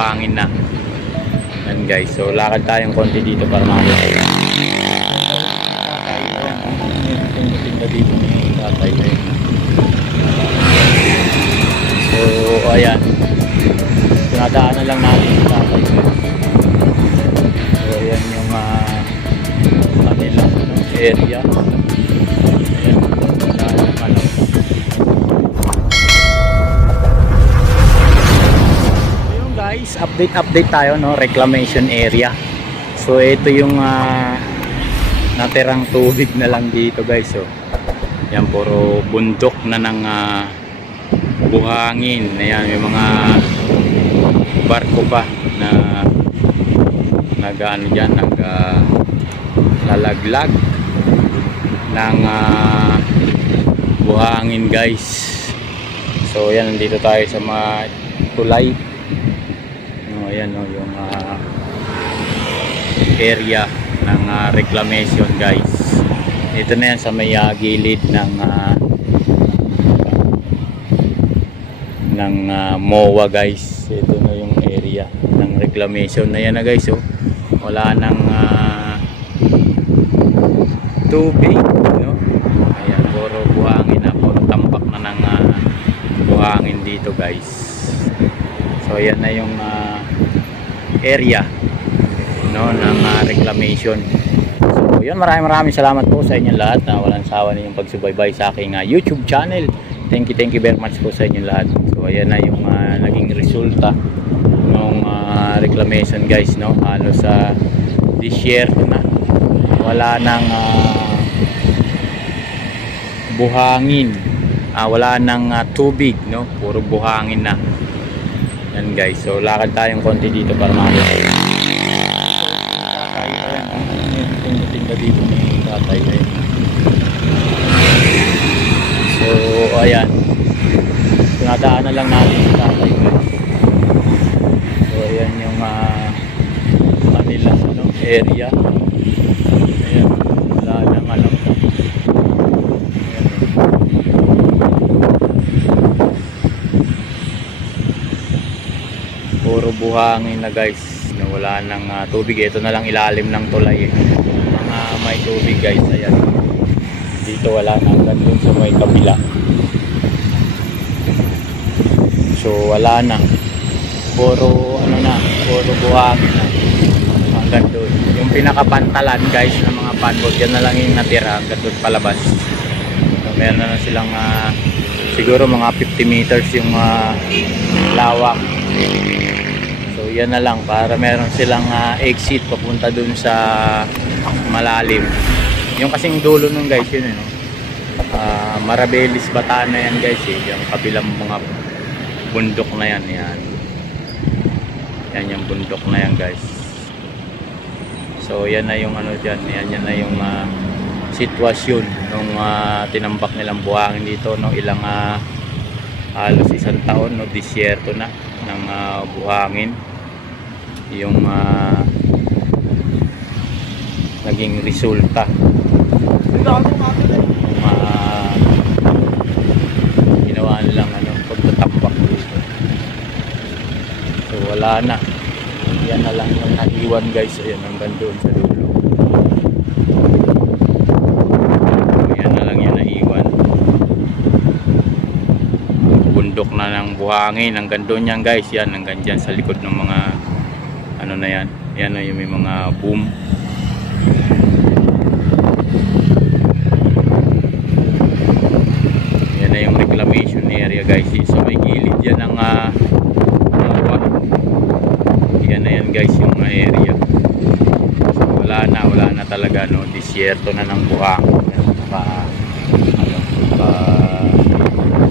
Hangin na. Yan guys. So lakad tayong konti dito para makakita. Tinda dito ni tatay na yun. So ayan. Pinadaanan lang natin yung tatay na yun. So ayan yung kanilang area. Ayan. Guys, update tayo, no, reclamation area. So ito yung natirang tubig na lang dito guys. So yan, puro bundok na ng buhangin. Ayan, may mga barko pa na nag-ano dyan, lalaglag ng buhangin guys. So yan, nandito tayo sa mga tulay. Ayan o, yung area ng reclamation guys. Ito na yan sa may gilid ng MOA guys. Ito na yung area ng reclamation na yan na guys. Oh. Wala nang tubig, no? Ayan, puro buhangin na, puro tambak na ng buhangin dito guys. So ayan na yung area, no, ng reclamation. So yun, maraming salamat po sa inyong lahat na walang sawa ninyong pagsubaybay sa aking YouTube channel. Thank you very much po sa inyong lahat. So ayan na yung naging resulta ng reclamation guys, no. Halos sa disyerto na, wala nang buhangin, wala nang tubig, no, puro buhangin na. Yan guys, so lakad tayong konti dito para makakita. Tinda dito ni tatay na yun. So ayan, pinadaanan lang natin yung tatay guys. So ayan yung kanilang area. Ayan, wala nang alam. Puro buhangin na guys, na wala nang tubig. Ito na lang ilalim ng tulay, mga may tubig guys. Ayan, dito wala nang ganun sa may kabila. So wala nang, puro ano na, puro buhangin na hanggang doon. Yung pinakapantalan guys ng mga panbog, yan na lang yung natira hanggang doon palabas. So meron na silang siguro mga 50 meters yung lawak. So yan na lang, para meron silang exit papunta dun sa malalim. Yung kasing dulo nun guys, yun no? Marabelis Bataan na yan guys eh. Yung kabilang mga bundok na yan, yan yung bundok na yan guys. So yan na yung ano dyan, yan na yung sitwasyon nung tinambak nilang buhangin dito, no? Ilang halos isang taon, no? Disyerto na ng buhangin yung naging resulta yung ginawa nilang pagtatambak dito. So wala na, yan na lang yung naiwan guys. Ayan, hanggang doon sa dulo. Yan na lang yung naiwan, bundok na ng buhangin hanggang doon yan guys. Yan hanggang dyan sa likod ng mga ano na yan. Yan na yung may mga boom. Yan na yung reclamation area guys. So may gilid yan ng MOA. Yan na yan guys yung area. So wala na talaga, no. Disyerto na ng buhangin.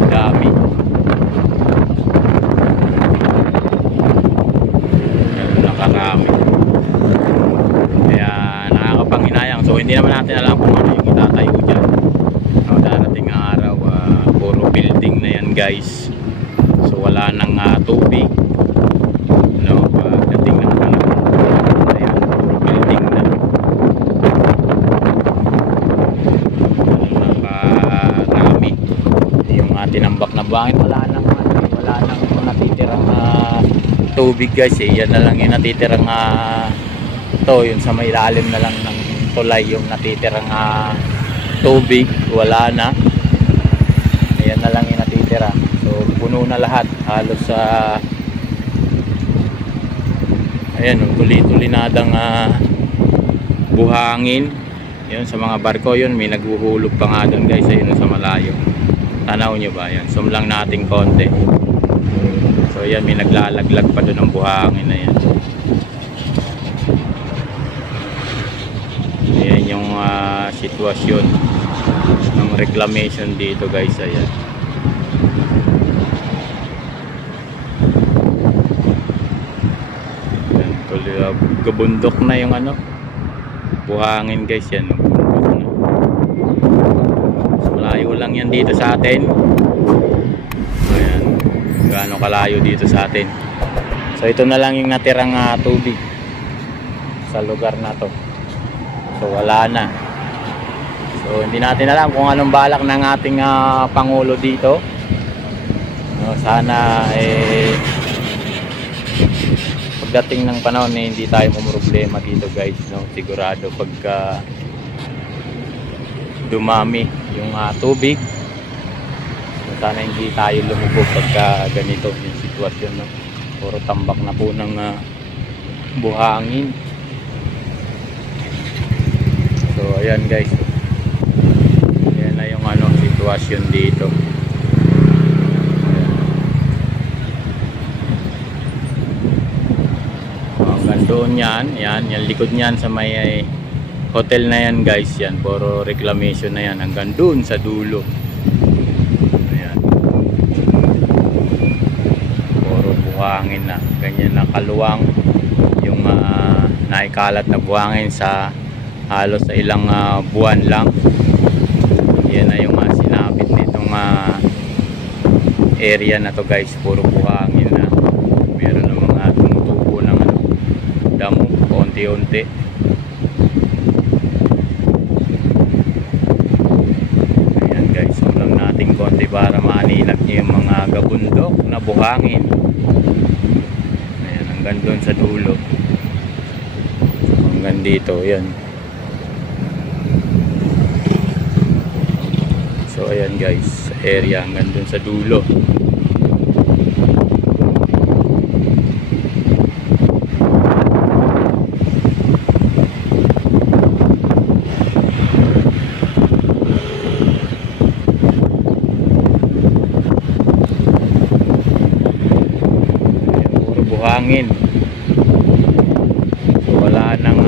Dami. Nakarami. Kaya nakakapanghinayang. So hindi naman natin alam kung ano yung itatayo dyan. No, darating ang araw, puro building na yan guys. So wala nang tubig, no, pagdating ng ayan, puro building na. Nakarami yung tinambak na buhangin. Wala nang natitirang tubig guys eh. Yan na lang yung natitirang to, yun sa may ilalim na lang ng tulay yung natitirang tubig, wala na. Ayan na lang yung natitira. So puno na lahat halos sa ayan, tuloy-tulinadang buhangin. Yun sa mga barko yun, may naghuhulog pa nga doon guys, ayun sa malayo. Tanaw nyo ba yan? Zoom lang natin konti. So yan, may naglalaglag pa doon ng buhangin na yan. Ayan yung sitwasyon ng reclamation dito guys. Ayan. Ayan, tuloy, gabundok na yung buhangin guys yan. So, malayo lang yan dito sa atin. Ayan, gaano kalayo dito sa atin. So ito na lang yung natirang tubig sa lugar na to. So wala na. So hindi natin alam kung anong balak ng ating Pangulo dito. No, sana pagdating ng panahon hindi tayo problema dito guys, no? Sigurado pagka dumami yung tubig, so, sana hindi tayo lumubog pagka ganito yung sitwasyon, no? Puro tambak na po ng buhangin. So ayan guys, ayan na yung sitwasyon dito. Doon yan, yung likod niyan sa may hotel na yan guys, yan puro reclamation na yan hanggang doon sa dulo. Ayan, puro buhangin na, ganyan na kaluwang yung naikalat na buhangin sa halos sa ilang buwan lang. Yan na yung sinapit nitong area na to guys, puro buhangin na. Meron ng mga tumutubo ng damo konti-unti. Ayan guys, ulang natin konti para maaninag nyo yung mga gabundok na buhangin. Ayan, hanggang doon sa dulo, hanggang dito. Ayan, so ayan guys, area hanggang doon sa dulo. Buhangin. So wala nang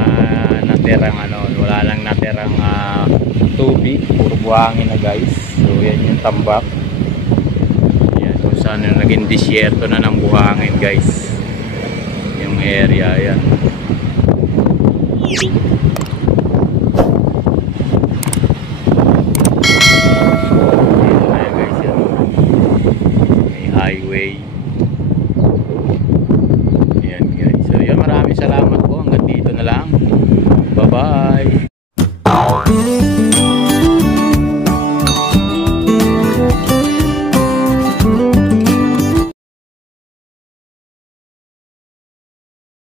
natirang wala nang natirang tubig, puro buhangin na guys. So yan yung tambak. Yan kung saan yung naging disyerto na ng buhangin guys. Yung area yan. Dito na yan guys, yan. May highway. Maraming salamat po, hanggang dito na lang. Bye bye.